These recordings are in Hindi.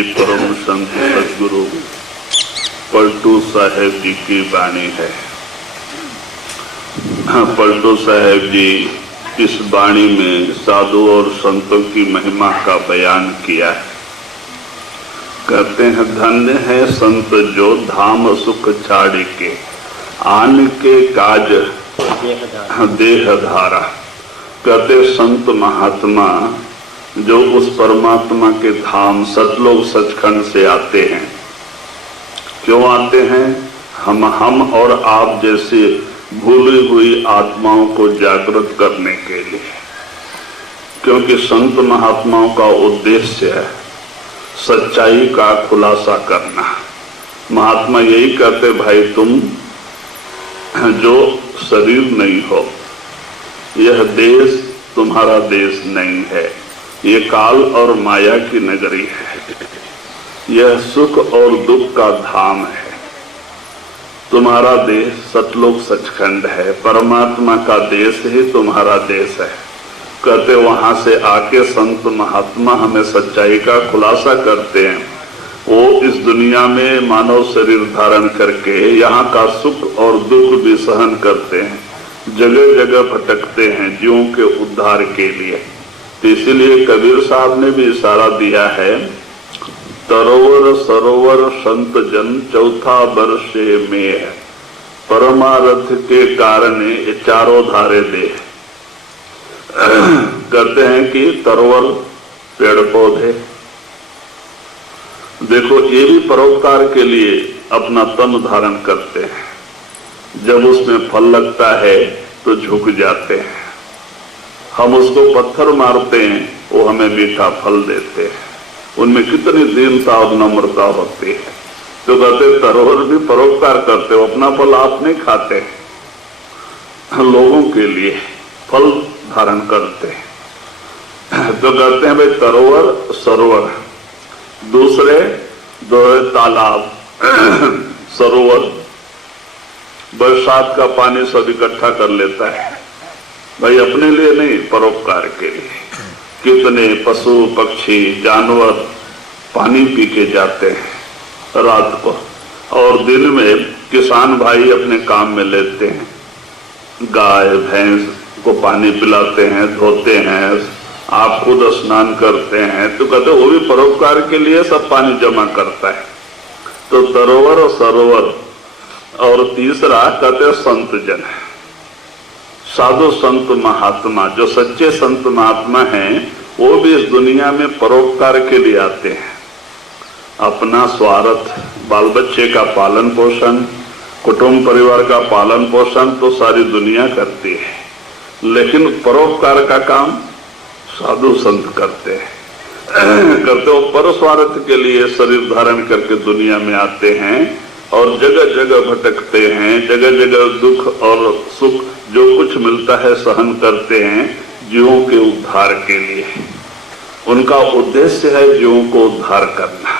ये परम संत सदगुरु पलटू साहेब जी की वाणी है। पलटू साहेब जी इस वाणी में साधु और संतों की महिमा का बयान किया है। कहते हैं, धन्य है संत जो धाम सुख छाड़ के आन के काज देह धारा। कहते संत महात्मा जो उस परमात्मा के धाम सतलोक सचखंड से आते हैं। क्यों आते हैं? हम और आप जैसे भूली हुई आत्माओं को जागृत करने के लिए। क्योंकि संत महात्माओं का उद्देश्य है सच्चाई का खुलासा करना। महात्मा यही कहते, भाई तुम जो शरीर नहीं हो, यह देश तुम्हारा देश नहीं है, ये काल और माया की नगरी है, यह सुख और दुख का धाम है। तुम्हारा देश सतलोक सचखंड है, परमात्मा का देश ही तुम्हारा देश है। कहते वहां से आके संत महात्मा हमें सच्चाई का खुलासा करते हैं। वो इस दुनिया में मानव शरीर धारण करके यहाँ का सुख और दुख भी सहन करते हैं, जगह जगह भटकते हैं जीवों के उद्धार के लिए। तो इसीलिए कबीर साहब ने भी इशारा दिया है, तरोवर सरोवर संत जन चौथा वर्षे में है, परमार्थ के कारण ये चारों धारे दे। कहते हैं कि तरोवर पेड़ पौधे, देखो ये भी परोपकार के लिए अपना तन धारण करते हैं। जब उसमें फल लगता है तो झुक जाते हैं। हम उसको पत्थर मारते हैं, वो हमें मीठा फल देते हैं। उनमें कितनी दीनता और नम्रता होती है। तो कहते तरोवर भी परोपकार करते हो, अपना फल आप नहीं खाते, लोगों के लिए फल धारण करते हैं। तो कहते हैं भाई तरोवर सरोवर, दूसरे दो तालाब सरोवर, बरसात का पानी सब इकट्ठा कर लेता है, भाई अपने लिए नहीं, परोपकार के लिए। कितने पशु पक्षी जानवर पानी पी के जाते हैं रात को, और दिन में किसान भाई अपने काम में लेते हैं, गाय भैंस को पानी पिलाते हैं, धोते हैं, आप खुद स्नान करते हैं। तो कहते वो भी परोपकार के लिए सब पानी जमा करता है। तो तरोवर और सरोवर, और तीसरा कहते संत जन, साधु संत महात्मा। जो सच्चे संत महात्मा हैं वो भी इस दुनिया में परोपकार के लिए आते हैं। अपना स्वार्थ, बाल बच्चे का पालन पोषण, कुटुंब परिवार का पालन पोषण तो सारी दुनिया करती है, लेकिन परोपकार का काम साधु संत करते हैं। करते हो पर स्वार्थ के लिए शरीर धारण करके दुनिया में आते हैं और जगह जगह भटकते हैं, जगह जगह दुख और सुख जो कुछ मिलता है सहन करते हैं जीवों के उद्धार के लिए। उनका उद्देश्य है जीवों को उद्धार करना।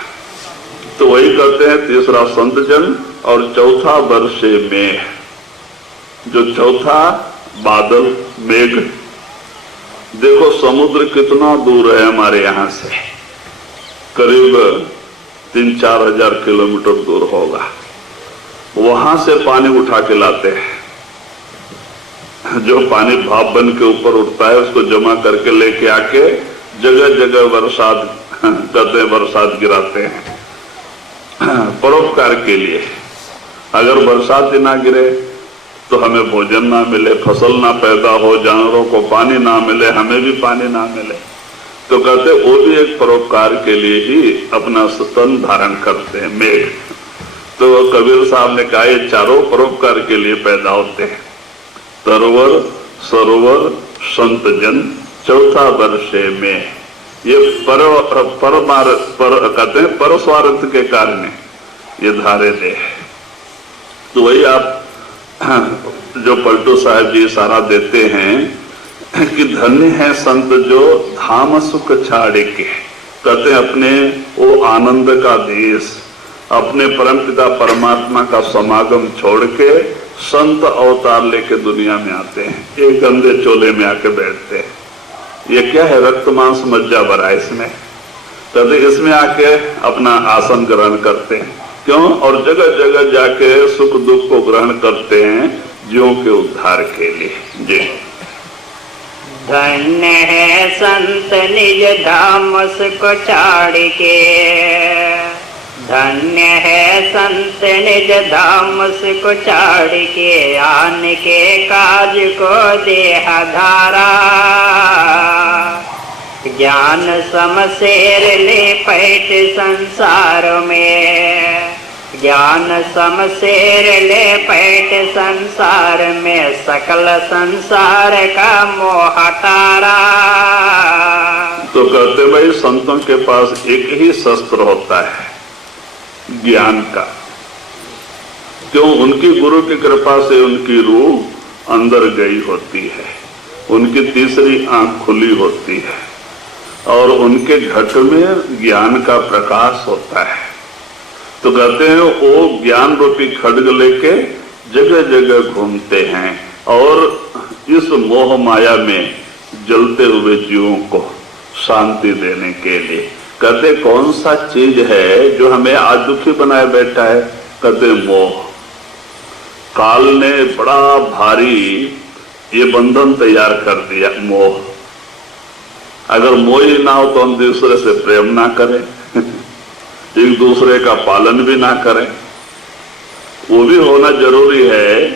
तो वही कहते हैं तीसरा संत जन, और चौथा वर्षे में, जो चौथा बादल मेघ। देखो समुद्र कितना दूर है हमारे यहाँ से, करीब 3-4 हजार किलोमीटर दूर होगा। वहां से पानी उठा के लाते हैं। जो पानी भाप बन के ऊपर उठता है उसको जमा करके लेके आके जगह जगह बरसात करते हैं, बरसात गिराते हैं परोपकार के लिए। अगर बरसात ही ना गिरे तो हमें भोजन ना मिले, फसल ना पैदा हो, जानवरों को पानी ना मिले, हमें भी पानी ना मिले। तो कहते वो भी एक परोपकार के लिए ही अपना तन धारण करते हैं, मेघ। तो कबीर साहब ने कहा ये चारों परोपकार के लिए पैदा होते हैं, तरोवर सरोवर संत जन चौथा वर्षे में। ये कहते हैं पर स्वार्थ के कारण ये धारे दे। तो वही आप जो पलटू साहब जी इशारा देते हैं कि धन्य है संत जो धाम सुख छाड़े के। कहते हैं अपने वो आनंद का देश, अपने परमपिता परमात्मा का समागम छोड़ के संत अवतार लेके दुनिया में आते हैं, एक गंदे चोले में आके बैठते हैं। ये क्या है? रक्त मांस मज्जा भरा इसमें। कहते इसमें आके अपना आसन ग्रहण करते हैं। क्यों? और जगह जगह जाके सुख दुख को ग्रहण करते हैं जीवों के उद्धार के लिए। जी। धन्य है संत निज धाम सुख छाड़ के, धन्य है संत निज धाम सुख छाड़ के, आन के काज को देह धारा, ज्ञान समशेर ले पैठ संसार में, ज्ञान समशेर ले पैठ संसार में, सकल संसार का मोह तारा। तो कहते भाई संतों के पास एक ही शस्त्र होता है, ज्ञान का। क्यों? उनकी गुरु की कृपा से उनकी रूह अंदर गई होती है, उनकी तीसरी आंख खुली होती है और उनके घट में ज्ञान का प्रकाश होता है। तो कहते हैं वो ज्ञान रूपी खड्ग लेके जगह जगह घूमते हैं और इस मोह माया में जलते हुए जीवों को शांति देने के लिए। कहते कौन सा चीज है जो हमें आज दुखी बनाए बैठा है? कहते मोह। काल ने बड़ा भारी ये बंधन तैयार कर दिया, मोह। अगर मोह ही ना हो तो हम दूसरे से प्रेम ना करें, एक दूसरे का पालन भी ना करें। वो भी होना जरूरी है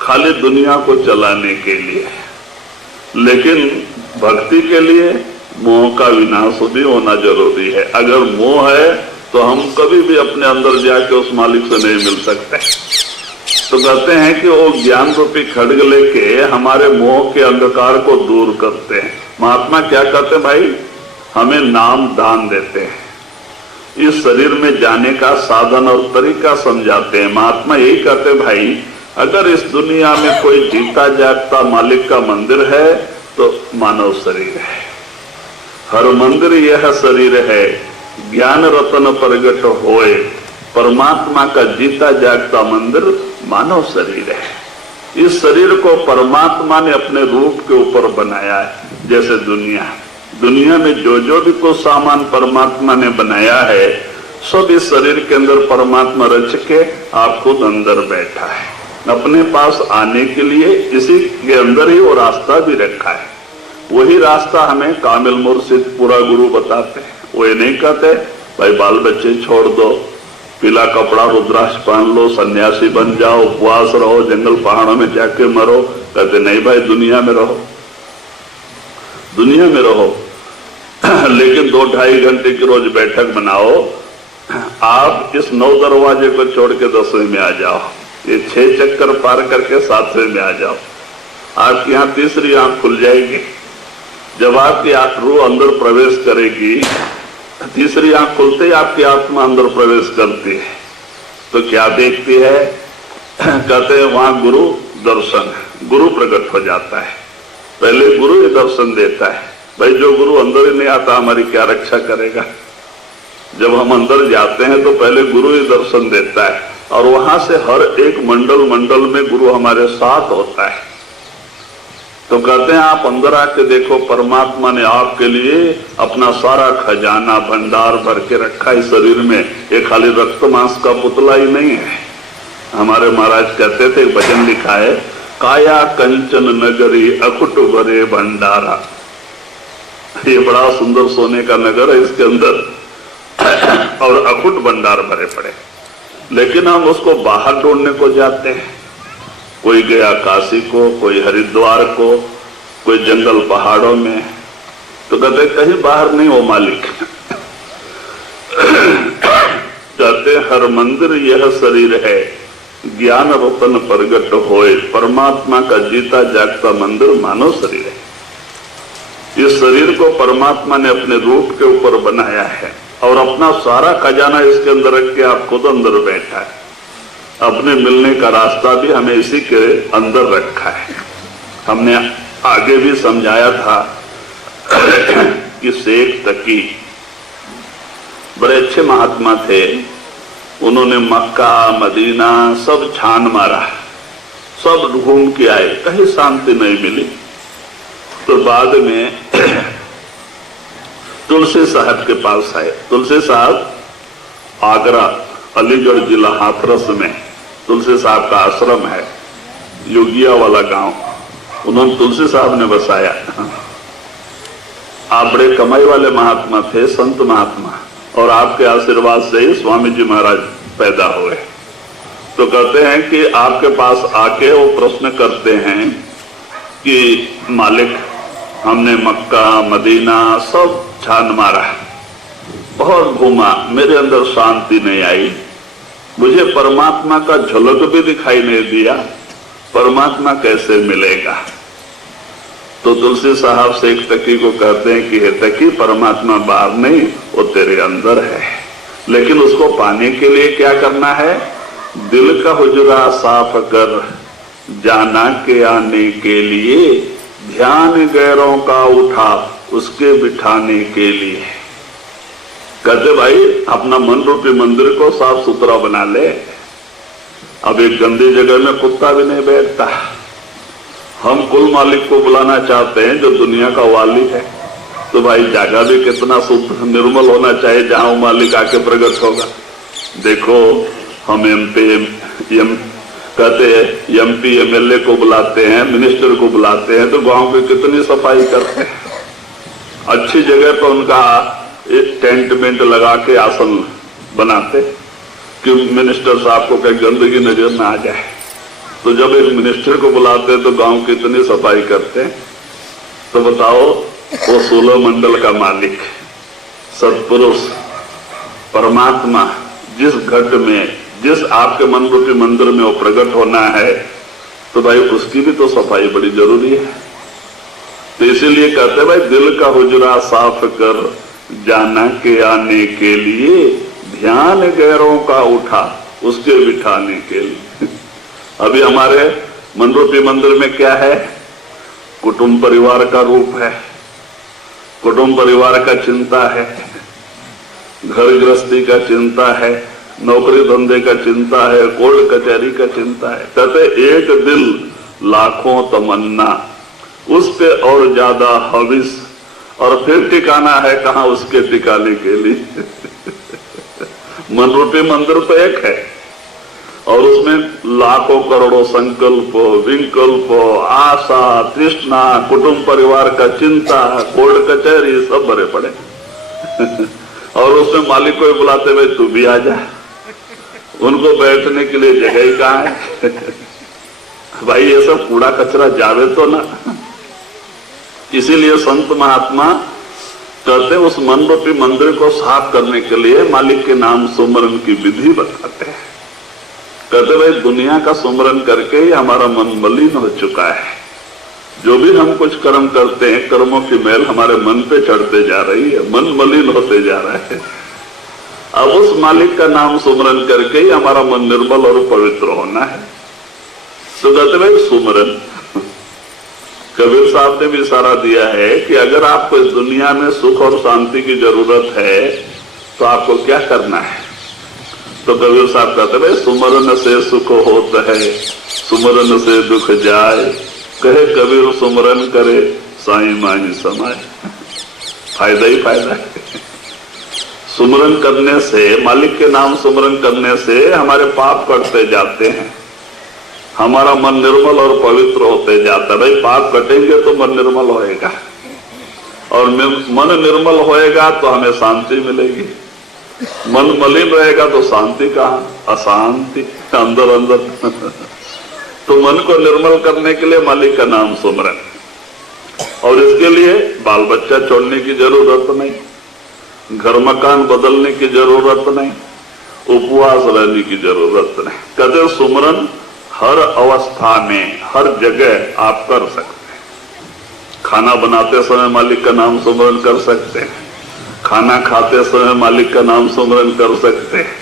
खाली दुनिया को चलाने के लिए, लेकिन भक्ति के लिए मोह का विनाश भी होना जरूरी है। अगर मोह है तो हम कभी भी अपने अंदर जाके उस मालिक से नहीं मिल सकते। तो कहते हैं कि वो ज्ञान रूपी खड्ग लेके हमारे मोह के अंधकार को दूर करते हैं। महात्मा क्या करते हैं भाई? हमें नाम दान देते हैं, इस शरीर में जाने का साधन और तरीका समझाते हैं। महात्मा यही कहते हैं भाई, अगर इस दुनिया में कोई जीता जागता मालिक का मंदिर है तो मानव शरीर है। हर मंदिर यह शरीर है, ज्ञान रतन प्रगट होए, परमात्मा का जीता जागता मंदिर मानव शरीर है। इस शरीर को परमात्मा ने अपने रूप के ऊपर बनाया है। जैसे दुनिया में जो भी कुछ सामान परमात्मा ने बनाया है, सब इस शरीर के अंदर परमात्मा रच के आप खुद अंदर बैठा है। अपने पास आने के लिए इसी के अंदर ही वो रास्ता भी रखा है। वही रास्ता हमें कामिल मुर्शिद पूरा गुरु बताते हैं। वो ये नहीं कहते भाई बाल बच्चे छोड़ दो, पीला कपड़ा रुद्राक्ष पहन लो, सन्यासी बन जाओ, उपवास रहो, जंगल पहाड़ों में जाके मरो। कहते नहीं भाई, दुनिया में रहो, दुनिया में रहो, लेकिन 2-2.5 घंटे की रोज बैठक बनाओ। आप इस 9 दरवाजे को छोड़ के 10वें में आ जाओ, ये 6 चक्कर पार करके 7वें में आ जाओ। आपकी यहाँ तीसरी आंख खुल जाएगी। जब आपकी रूह अंदर प्रवेश करेगी, तीसरी आंख खुलते ही आपकी आत्मा अंदर प्रवेश करती है। तो क्या देखती है? कहते हैं वहां गुरु दर्शन, गुरु प्रकट हो जाता है। पहले गुरु ही दर्शन देता है। भाई जो गुरु अंदर ही नहीं आता हमारी क्या रक्षा करेगा? जब हम अंदर जाते हैं तो पहले गुरु ही दर्शन देता है और वहां से हर एक मंडल में गुरु हमारे साथ होता है। तो कहते हैं आप अंदर आके देखो, परमात्मा ने आपके लिए अपना सारा खजाना भंडार भर के रखा है शरीर में। ये खाली रक्त मांस का पुतला ही नहीं है। हमारे महाराज कहते थे, भजन लिखा है, काया कंचन नगरी अकुट भरे भंडारा। ये बड़ा सुंदर सोने का नगर है इसके अंदर और अकुट भंडार भरे पड़े, लेकिन हम उसको बाहर ढूंढने को जाते हैं। कोई गया काशी को, कोई हरिद्वार को, कोई जंगल पहाड़ों में। तो कहते कहीं बाहर नहीं हो मालिक। कहते हर मंदिर यह शरीर है, ज्ञान रतन प्रगट होए, परमात्मा का जीता जागता मंदिर मानव शरीर है। इस शरीर को परमात्मा ने अपने रूप के ऊपर बनाया है और अपना सारा खजाना इसके अंदर रख के आप खुद अंदर बैठा है। अपने मिलने का रास्ता भी हमें इसी के अंदर रखा है। हमने आगे भी समझाया था कि शेख तकी बड़े अच्छे महात्मा थे। उन्होंने मक्का मदीना सब छान मारा, सब घूम के आए, कहीं शांति नहीं मिली। तो बाद में तुलसी साहब के पास आए। तुलसी साहब आगरा, अलीगढ़ जिला हाथरस में तुलसी साहब का आश्रम है, योगिया वाला गांव, उन्होंने तुलसी साहब ने बसाया। आप बड़े कमाई वाले महात्मा थे, संत महात्मा, और आपके आशीर्वाद से ही स्वामी जी महाराज पैदा हुए। तो कहते हैं कि आपके पास आके वो प्रश्न करते हैं कि मालिक, हमने मक्का मदीना सब छान मारा, बहुत घूमा, मेरे अंदर शांति नहीं आई, मुझे परमात्मा का झलक भी दिखाई नहीं दिया, परमात्मा कैसे मिलेगा? तो तुलसी साहब से एक तकी को कहते हैं कि हे तकी, परमात्मा बाहर नहीं, वो तेरे अंदर है, लेकिन उसको पाने के लिए क्या करना है? दिल का हुजरा साफ कर, जाना के आने के लिए, ध्यान गैरों का उठा, उसके बिठाने के लिए। कहते भाई अपना मन रूपी मंदिर को साफ सुथरा बना ले। अब एक गंदी जगह में कुत्ता भी नहीं बैठता। हम कुल मालिक को बुलाना चाहते हैं जो दुनिया का वाली है, तो भाई जगह भी कितना शुद्ध निर्मल होना चाहिए जहां वो मालिक आके प्रकट होगा। देखो हम एमपी एमएलए को बुलाते हैं, मिनिस्टर को बुलाते हैं, तो गांव की कितनी सफाई करते हैं, अच्छी जगह पर उनका एक टेंट मेंट लगा के आसन बनाते कि मिनिस्टर साहब को कहीं गंदगी नजर ना आ जाए। तो जब एक मिनिस्टर को बुलाते हैं तो गांव की इतनी सफाई करते हैं। तो बताओ वो 16 मंडल का मालिक सत्पुरुष परमात्मा जिस घट में, जिस आपके मन रूपी मंदिर में वो प्रकट होना है, तो भाई उसकी भी तो सफाई बड़ी जरूरी है। तो इसीलिए कहते भाई दिल का हुजरा साफ कर, जाना के आने के लिए, ध्यान गैरों का उठा, उसके बिठाने के लिए। अभी हमारे मन रूपी मंदिर में क्या है? कुटुंब परिवार का रूप है, कुटुंब परिवार का चिंता है, घर गृहस्थी का चिंता है, नौकरी धंधे का चिंता है, कोर्ट कचहरी का चिंता है। कहते एक दिल लाखों तमन्ना, उस पे और ज्यादा हविस, और फिर ठिकाना है कहां उसके ठिकाने के लिए। मन रूपी मंदिर तो एक है और उसमें लाखों करोड़ों संकल्प, विकल्प, आशा, तृष्णा, कुटुंब परिवार का चिंता, कोर्ट कचहरी सब भरे पड़े। और उसमें मालिक को बुलाते हुए तू भी आ जा, उनको बैठने के लिए जगह ही कहाँ है? भाई ये सब कूड़ा कचरा जावे तो ना। इसीलिए संत महात्मा कहते उस मन रूपी मंदिर को साफ करने के लिए मालिक के नाम सुमरन की विधि बताते हैं। कहते भाई दुनिया का सुमरन करके ही हमारा मन मलिन हो चुका है। जो भी हम कुछ कर्म करते हैं, कर्मों की मैल हमारे मन पे चढ़ते जा रही है, मन मलिन होते जा रहा है। अब उस मालिक का नाम सुमरन करके ही हमारा मन निर्मल और पवित्र होना है। तो कहते भाई सुमरन, कबीर साहब ने भी इशारा दिया है कि अगर आपको इस दुनिया में सुख और शांति की जरूरत है तो आपको क्या करना है? तो कबीर साहब कहते भाई सुमरन से सुख होता है, सुमरन से दुख जाए, कहे कबीर सुमरन करे साईं माही समाए। फायदा ही फायदा है। सुमरन करने से, मालिक के नाम सुमरन करने से हमारे पाप कटते जाते हैं, हमारा मन निर्मल और पवित्र होते जाता है। भाई पाप कटेंगे तो मन निर्मल होएगा, और मन निर्मल होएगा तो हमें शांति मिलेगी। मन मलिन रहेगा तो शांति कहाँ? अशांति अंदर अंदर। तो मन को निर्मल करने के लिए मालिक का नाम सुमरन, और इसके लिए बाल बच्चा छोड़ने की जरूरत नहीं, घर मकान बदलने की जरूरत नहीं, उपवास रहने की जरूरत नहीं। कहते सुमरन हर अवस्था में, हर जगह आप कर सकते हैं। खाना बनाते समय मालिक का नाम सुमरन कर सकते हैं, खाना खाते समय मालिक का नाम सुमरन कर सकते हैं,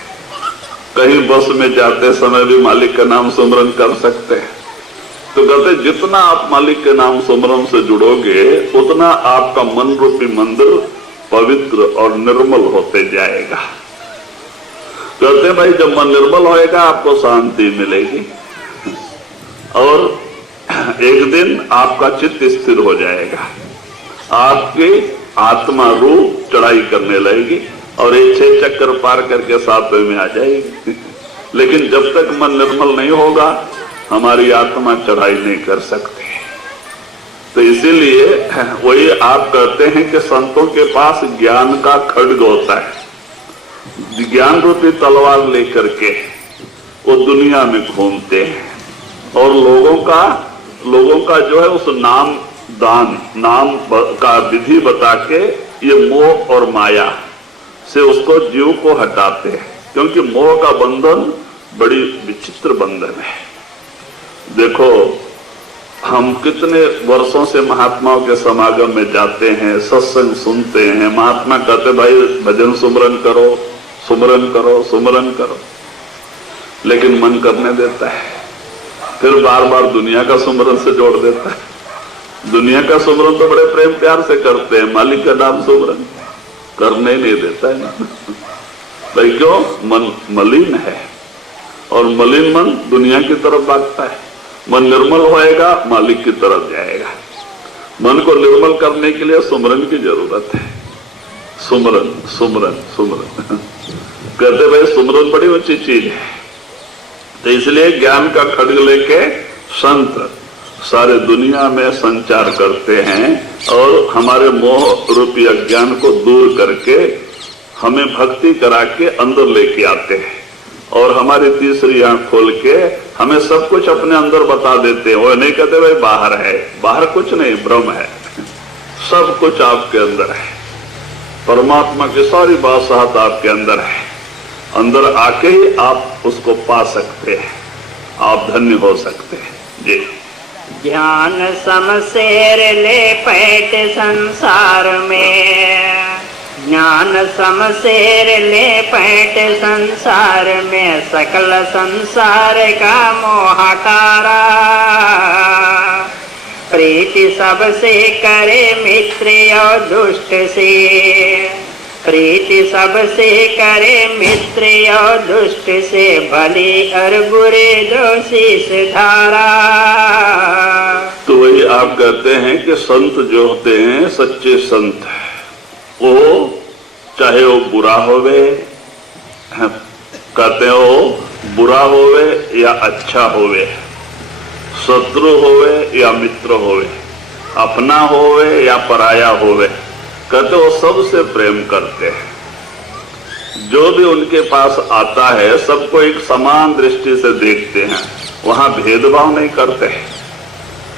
कहीं बस में जाते समय भी मालिक का नाम सुमरन कर सकते हैं। तो कहते जितना आप मालिक के नाम सुमरन से जुड़ोगे उतना आपका मन रूपी मंदिर पवित्र और निर्मल होते जाएगा। कहते भाई जब मन निर्मल होएगा आपको शांति मिलेगी, और एक दिन आपका चित्त स्थिर हो जाएगा, आपकी आत्मा रूप चढ़ाई करने लगेगी और ये 6 चक्कर पार करके 7वें में आ जाएगी। लेकिन जब तक मन निर्मल नहीं होगा हमारी आत्मा चढ़ाई नहीं कर सकती। तो इसीलिए वही आप कहते हैं कि संतों के पास ज्ञान का खड्ग होता है, ज्ञान रूपी तलवार लेकर के वो दुनिया में घूमते हैं और लोगों का जो है उस नाम दान नाम का विधि बता के ये मोह और माया से उसको जीव को हटाते हैं, क्योंकि मोह का बंधन बड़ी विचित्र बंधन है। देखो हम कितने वर्षों से महात्माओं के समागम में जाते हैं, सत्संग सुनते हैं, महात्मा कहते भाई भजन सुमरन करो सुमरन करो सुमरन करो, लेकिन मन करने देता है, फिर बार बार दुनिया का सुमरन से जोड़ देता है। दुनिया का सुमरन तो बड़े प्रेम प्यार से करते हैं, मालिक का नाम सुमरन करने नहीं देता है ना। भाई क्यों? मन मलिन है और मलिन मन दुनिया की तरफ भागता है। मन निर्मल होएगा मालिक की तरफ जाएगा। मन को निर्मल करने के लिए सुमरन की जरूरत है। सुमरन सुमरन सुमरन कहते भाई सुमरन बड़ी ऊंची चीज है। तो इसलिए ज्ञान का खड्ग लेके संत सारे दुनिया में संचार करते हैं और हमारे मोह रूपी अज्ञान को दूर करके हमें भक्ति करा के अंदर लेके आते हैं और हमारी तीसरी आंख खोल के हमें सब कुछ अपने अंदर बता देते हैं। वो नहीं कहते भाई बाहर है, बाहर कुछ नहीं, भ्रम है, सब कुछ आपके अंदर है। परमात्मा की सारी बादशाहत आपके अंदर है, अंदर आके ही आप उसको पा सकते हैं, आप धन्य हो सकते हैं। जी ज्ञान समशेर ले पैठ संसार में, ज्ञान समशेर ले पैठ संसार में, सकल संसार का मोह हटारा। प्रीति सबसे करे मित्र और दुष्ट से, प्रीति सबसे करे मित्र और दुष्ट से, भले और बुरे दोषी से धारा। तो वही आप कहते हैं कि संत जो होते हैं सच्चे संत, वो चाहे वो बुरा होवे, कहते हैं वो बुरा होवे या अच्छा होवे, शत्रु होवे या मित्र होवे, अपना होवे या पराया होवे, कहते वो सबसे प्रेम करते हैं। जो भी उनके पास आता है सबको एक समान दृष्टि से देखते हैं, वहां भेदभाव नहीं करते हैं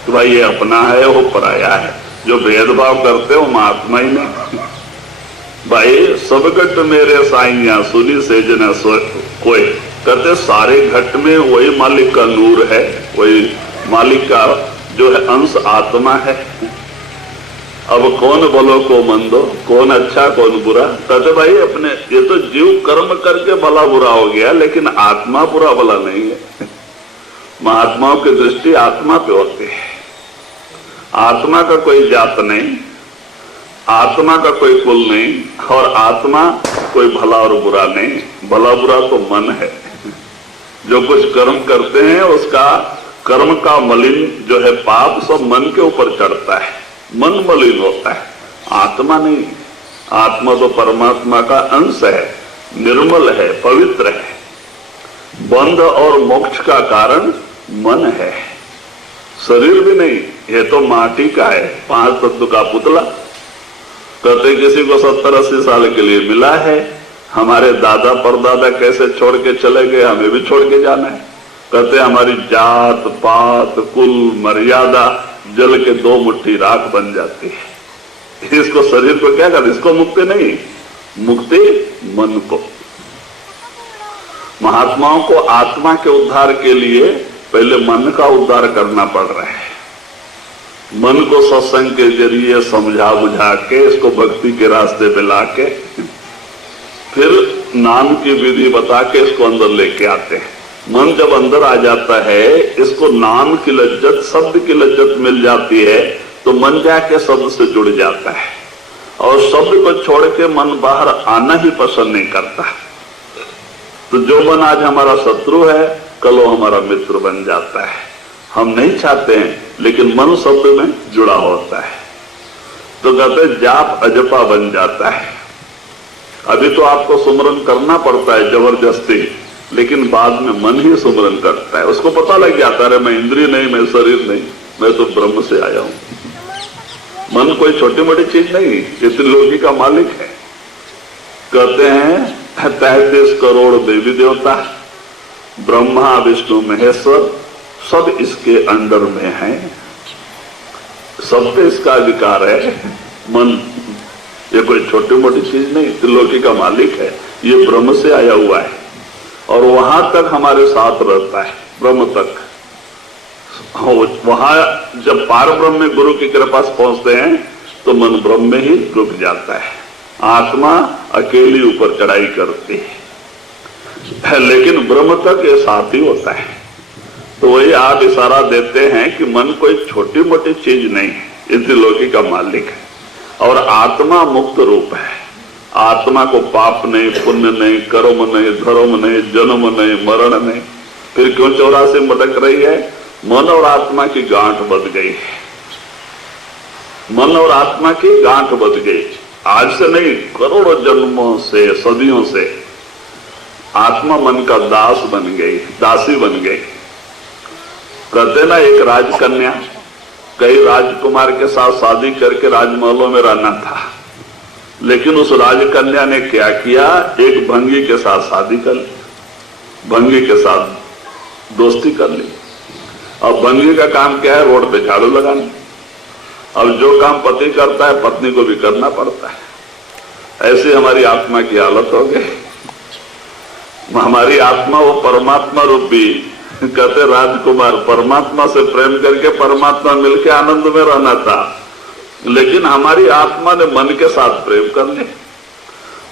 कि भाई ये अपना है वो पराया है। जो भेदभाव करते हैं वो महात्मा ही नहीं। भाई सब घट मेरे साइया सुनी से जना कोई, कहते सारे घट में वही मालिक का नूर है, वही मालिक का जो है अंश आत्मा है। अब कौन भलो को मंदो, कौन अच्छा कौन बुरा, कहते भाई अपने ये तो जीव कर्म करके भला बुरा हो गया, लेकिन आत्मा बुरा भला नहीं है। महात्माओं की दृष्टि आत्मा पे होती है। आत्मा का कोई जात नहीं, आत्मा का कोई कुल नहीं, और आत्मा कोई भला और बुरा नहीं। भला बुरा तो मन है। जो कुछ कर्म करते हैं उसका कर्म का मलिन जो है पाप सब मन के ऊपर चढ़ता है, मन मलिन होता है, आत्मा नहीं। आत्मा तो परमात्मा का अंश है, निर्मल है, पवित्र है। बंध और मोक्ष का कारण मन है, शरीर भी नहीं। ये तो माटी का है, 5 तत्व का पुतला। कहते किसी को 70-80 साल के लिए मिला है, हमारे दादा परदादा कैसे छोड़ के चले गए, हमें भी छोड़ के जाना है। कहते हमारी जात पात कुल मर्यादा जल के 2 मुट्ठी राख बन जाती है। इसको शरीर को क्या कर, इसको मुक्ति नहीं, मुक्ति मन को। महात्माओं को आत्मा के उद्धार के लिए पहले मन का उद्धार करना पड़ रहा है। मन को सत्संग के जरिए समझा बुझा के इसको भक्ति के रास्ते पे ला के फिर नाम की विधि बता के इसको अंदर लेके आते हैं। मन जब अंदर आ जाता है, इसको नाम की लज्जत, शब्द की लज्जत मिल जाती है, तो मन जाके शब्द से जुड़ जाता है और शब्द को छोड़ के मन बाहर आना ही पसंद नहीं करता। तो जो मन आज हमारा शत्रु है, कल वो हमारा मित्र बन जाता है। हम नहीं चाहते हैं, लेकिन मन शब्द में जुड़ा होता है। तो कहते जाप अजपा बन जाता है। अभी तो आपको सुमरन करना पड़ता है जबरदस्ती, लेकिन बाद में मन ही सुमरन करता है। उसको पता लग जाता है मैं इंद्रिय नहीं, मैं शरीर नहीं, मैं तो ब्रह्म से आया हूं। मन कोई छोटी मोटी चीज नहीं, ये त्रिलोकी का मालिक है। कहते हैं 33 करोड़ देवी देवता, ब्रह्मा विष्णु महेश्वर सब इसके अंडर में हैं, सब पे इसका अधिकार है। मन ये कोई छोटी मोटी चीज नहीं, त्रिलोकी का मालिक है, ये ब्रह्म से आया हुआ है और वहां तक हमारे साथ रहता है, ब्रह्म तक। वहां जब पार ब्रह्म में गुरु की कृपा से पहुंचते हैं तो मन ब्रह्म में ही रुक जाता है। आत्मा अकेली ऊपर चढ़ाई करती है, लेकिन ब्रह्म तक ये साथ ही होता है। तो वही आप इशारा देते हैं कि मन कोई छोटी मोटी चीज नहीं, इस त्रिलोकी का मालिक है और आत्मा मुक्त रूप है। आत्मा को पाप नहीं, पुण्य नहीं, कर्म नहीं, धर्म नहीं, जन्म नहीं, मरण नहीं, फिर क्यों 84 भटक रही है? मन और आत्मा की गांठ बंध गई। मन और आत्मा की गांठ बंध गई। आज से नहीं, करोड़ों जन्मों से, सदियों से आत्मा मन का दास बन गई, दासी बन गई। कहते ना एक राजकन्या कई राजकुमार के साथ शादी करके राजमहलों में रहना था, लेकिन उस राजकन्या ने क्या किया, एक भंगी के साथ शादी कर ली, भंगी के साथ दोस्ती कर ली। अब भंगी का काम क्या है? रोड पे झाड़ू लगाना। अब जो काम पति करता है पत्नी को भी करना पड़ता है। ऐसी हमारी आत्मा की हालत हो गई। हमारी आत्मा वो परमात्मा रूपी, कहते राजकुमार परमात्मा से प्रेम करके परमात्मा मिलके आनंद में रहना था, लेकिन हमारी आत्मा ने मन के साथ प्रेम कर ली,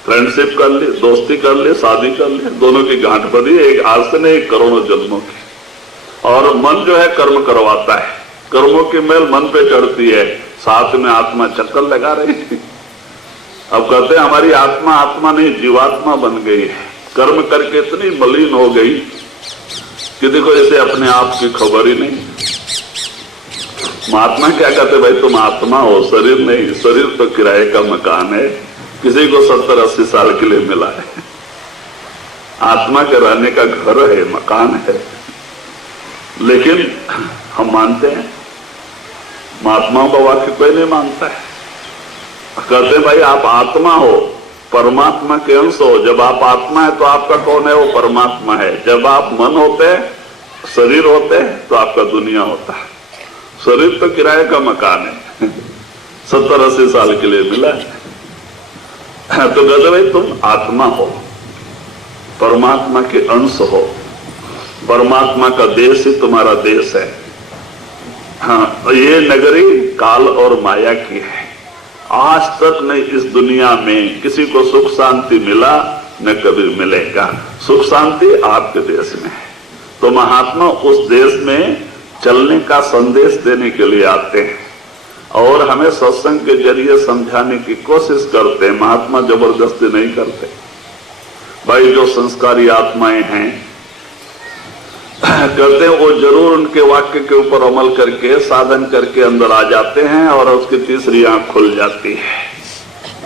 फ्रेंडशिप कर ली, दोस्ती कर ली, शादी कर ली, दोनों की गांठ बंधी, एक आज से नहीं करोड़ों जन्मों की। और मन जो है कर्म करवाता है, कर्मों की मेल मन पे चढ़ती है, साथ में आत्मा चक्कर लगा रही है। अब कहते हैं हमारी आत्मा आत्मा नहीं जीवात्मा बन गई है, कर्म करके इतनी मलिन हो गई कि देखो इसे अपने आप की खबर ही नहीं। महात्मा क्या कहते, भाई तुम आत्मा हो, शरीर नहीं, शरीर तो किराए का मकान है, किसी को 70-80 साल के लिए मिला है। आत्मा के रहने का घर है, मकान है। लेकिन हम मानते हैं, महात्माओं का वाक्य कोई नहीं मानता है। कहते भाई आप आत्मा हो, परमात्मा के अंश हो। जब आप आत्मा है तो आपका कौन है? वो परमात्मा है। जब आप मन होते हैं, शरीर होते हैं, तो आपका दुनिया होता है। शरीर तो किराए का मकान है, 70-80 साल के लिए मिला है। तो कहते भाई तुम आत्मा हो, परमात्मा के अंश हो, परमात्मा का देश ही तुम्हारा देश है। हाँ, ये नगरी काल और माया की है। आज तक नहीं इस दुनिया में किसी को सुख शांति मिला, न कभी मिलेगा। सुख शांति आपके देश में है। तो महात्मा उस देश में चलने का संदेश देने के लिए आते हैं और हमें सत्संग के जरिए समझाने की कोशिश करते हैं। महात्मा जबरदस्ती नहीं करते। भाई जो संस्कारी आत्माएं हैं कहते हैं वो जरूर उनके वाक्य के ऊपर अमल करके साधन करके अंदर आ जाते हैं और उसकी तीसरी आंख खुल जाती है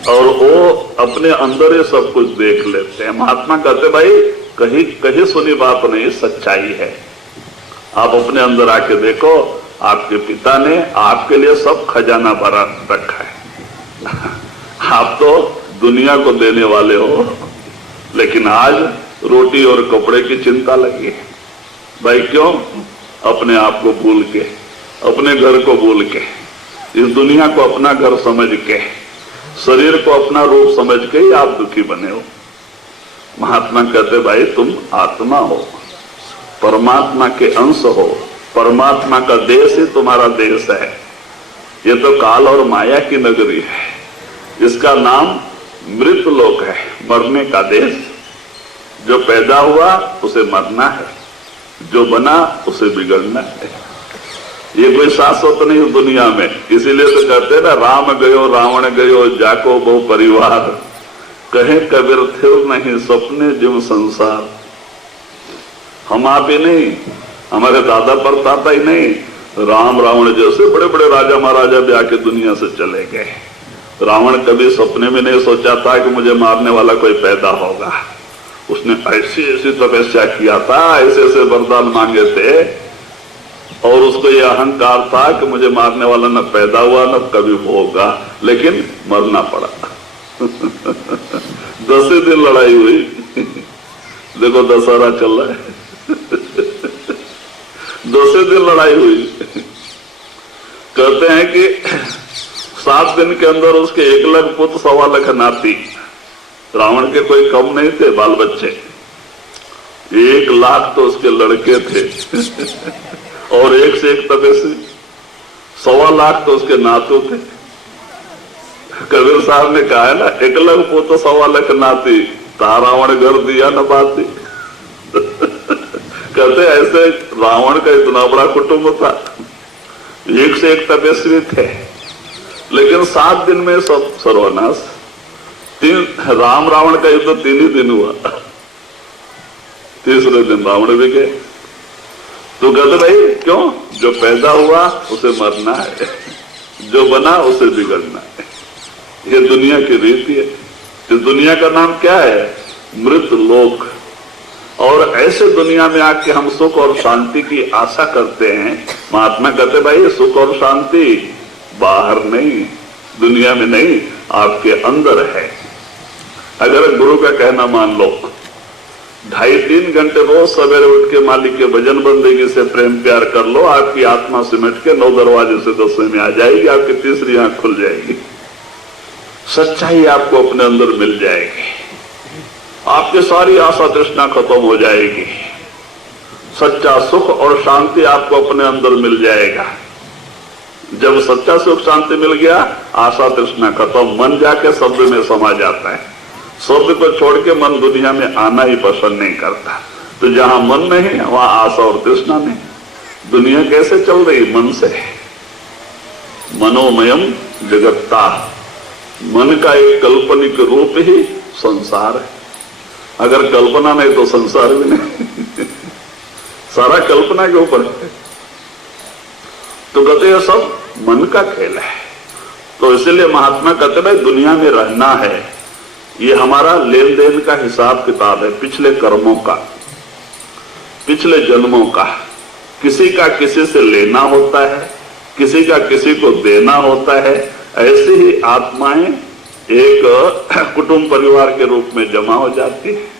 और वो अपने अंदर ही सब कुछ देख लेते हैं। महात्मा कहते भाई कहीं कहीं सुनी बात नहीं, सच्चाई है। आप अपने अंदर आके देखो, आपके पिता ने आपके लिए सब खजाना भरा रखा है। आप तो दुनिया को देने वाले हो, लेकिन आज रोटी और कपड़े की चिंता लगी है। भाई क्यों? अपने आप को भूल के, अपने घर को भूल के, इस दुनिया को अपना घर समझ के, शरीर को अपना रूप समझ के ही आप दुखी बने हो। महात्मा कहते भाई तुम आत्मा हो, परमात्मा के अंश हो, परमात्मा का देश ही तुम्हारा देश है। ये तो काल और माया की नगरी है, इसका नाम मृत लोक है, मरने का देश। जो पैदा हुआ उसे मरना है, जो बना उसे बिगड़ना है। ये कोई शाश्वत नहीं दुनिया में। इसीलिए तो कहते हैं ना, राम गयो रावण गयो जाको बहु परिवार, कहे कबीर थिर नहीं सपने जिम संसार। हम आप ही नहीं, हमारे दादा परदादा ही नहीं, राम रावण जैसे बड़े बड़े राजा महाराजा भी आके दुनिया से चले गए। रावण कभी सपने में नहीं सोचा था कि मुझे मारने वाला कोई पैदा होगा। उसने ऐसी ऐसी तपस्या किया था, ऐसे ऐसे वरदान मांगे थे, और उसको यह अहंकार था कि मुझे मारने वाला न पैदा हुआ न कभी होगा, लेकिन मरना पड़ा। 10 दिन लड़ाई हुई। देखो दशहरा चल रहा है। 10 दिन लड़ाई हुई। कहते हैं कि 7 दिन के अंदर उसके 1 लाख पुत्र 1.25 लाख नाती। रावण के कोई कम नहीं थे बाल बच्चे, 1 लाख तो उसके लड़के थे और एक से एक तपस्वी। 1.25 लाख तो उसके नातू थे। कबीर साहब ने कहा है ना, 1 लाख पुत्र 1.25 लाख नाती, ता रावण घर दिया न बाती। कहते ऐसे रावण का इतना बड़ा कुटुंब था, एक से एक तपस्वी थे, लेकिन 7 दिन में सब सर्वनाश। राम रावण का युद्ध 3 ही दिन हुआ, तीसरे दिन रावण भी गए। तो कहते भाई क्यों, जो पैदा हुआ उसे मरना है, जो बना उसे बिगड़ना है। ये दुनिया की रीति है। इस दुनिया का नाम क्या है? मृत लोक। और ऐसे दुनिया में आके हम सुख और शांति की आशा करते हैं। महात्मा कहते भाई सुख और शांति बाहर नहीं, दुनिया में नहीं, आपके अंदर है। अगर गुरु का कहना मान लो, 2.5-3 घंटे रोज सवेरे उठ के मालिक के भजन बंदगी से प्रेम प्यार कर लो, आपकी आत्मा सिमट के 9 दरवाजे से 10वें में आ जाएगी, आपकी तीसरी आंख खुल जाएगी, सच्चाई आपको अपने अंदर मिल जाएगी, आपकी सारी आशा तृष्णा खत्म हो जाएगी, सच्चा सुख और शांति आपको अपने अंदर मिल जाएगा। जब सच्चा सुख शांति मिल गया, आशा तृष्णा खत्म, मन जाके शब्द में समा जाता है। शब्द को छोड़ के मन दुनिया में आना ही पसंद नहीं करता। तो जहां मन नहीं वहां आशा और तृष्णा नहीं। दुनिया कैसे चल रही? मन से। मनोमयम जगत्ता, मन का एक काल्पनिक रूप ही संसार है। अगर कल्पना नहीं तो संसार भी नहीं। सारा कल्पना के ऊपर है। तो कहते हैं सब मन का खेल है। तो इसलिए महात्मा कहते भाई दुनिया में रहना है, ये हमारा लेन देन का हिसाब किताब है, पिछले कर्मों का, पिछले जन्मों का। किसी का किसी से लेना होता है, किसी का किसी को देना होता है। ऐसे ही आत्माएं एक कुटुंब परिवार के रूप में जमा हो जाती है,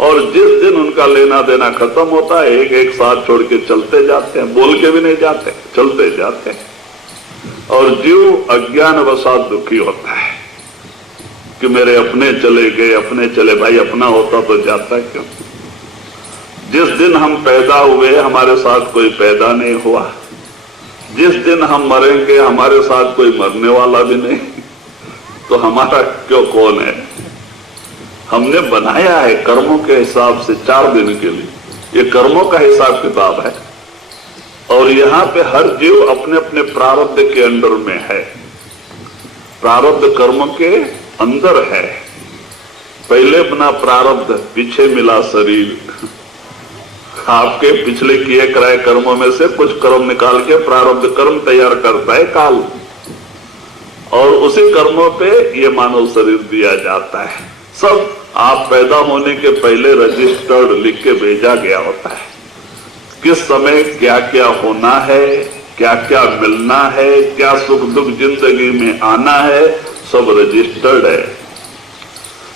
और जिस दिन उनका लेना देना खत्म होता है, एक एक साथ छोड़ के चलते जाते हैं, बोल के भी नहीं जाते, चलते जाते हैं। और जीव अज्ञान वसात दुखी होता है कि मेरे अपने चले गए, अपने चले। भाई अपना होता तो जाता क्यों? जिस दिन हम पैदा हुए हमारे साथ कोई पैदा नहीं हुआ, जिस दिन हम मरेंगे हमारे साथ कोई मरने वाला भी नहीं, तो हमारा क्यों कौन है? हमने बनाया है कर्मों के हिसाब से 4 दिन के लिए, ये कर्मों का हिसाब किताब है। और यहाँ पे हर जीव अपने अपने प्रारब्ध के अंडर में है, प्रारब्ध कर्म के अंदर है। पहले बना प्रारब्ध, पीछे मिला शरीर। आपके पिछले किए कराए कर्मों में से कुछ कर्म निकाल के प्रारब्ध कर्म तैयार करता है काल, और उसी कर्मों पे ये मानव शरीर दिया जाता है। सब आप पैदा होने के पहले रजिस्टर्ड लिख के भेजा गया होता है। किस समय क्या क्या होना है, क्या क्या मिलना है, क्या सुख दुख जिंदगी में आना है, सब रजिस्टर्ड है।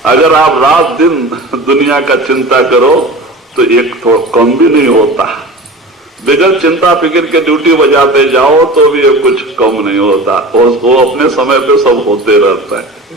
अगर आप रात दिन दुनिया का चिंता करो तो एक तो कम भी नहीं होता। बगैर चिंता फिक्र के ड्यूटी बजाते जाओ तो भी कुछ कम नहीं होता। वो अपने समय पे सब होते रहता है।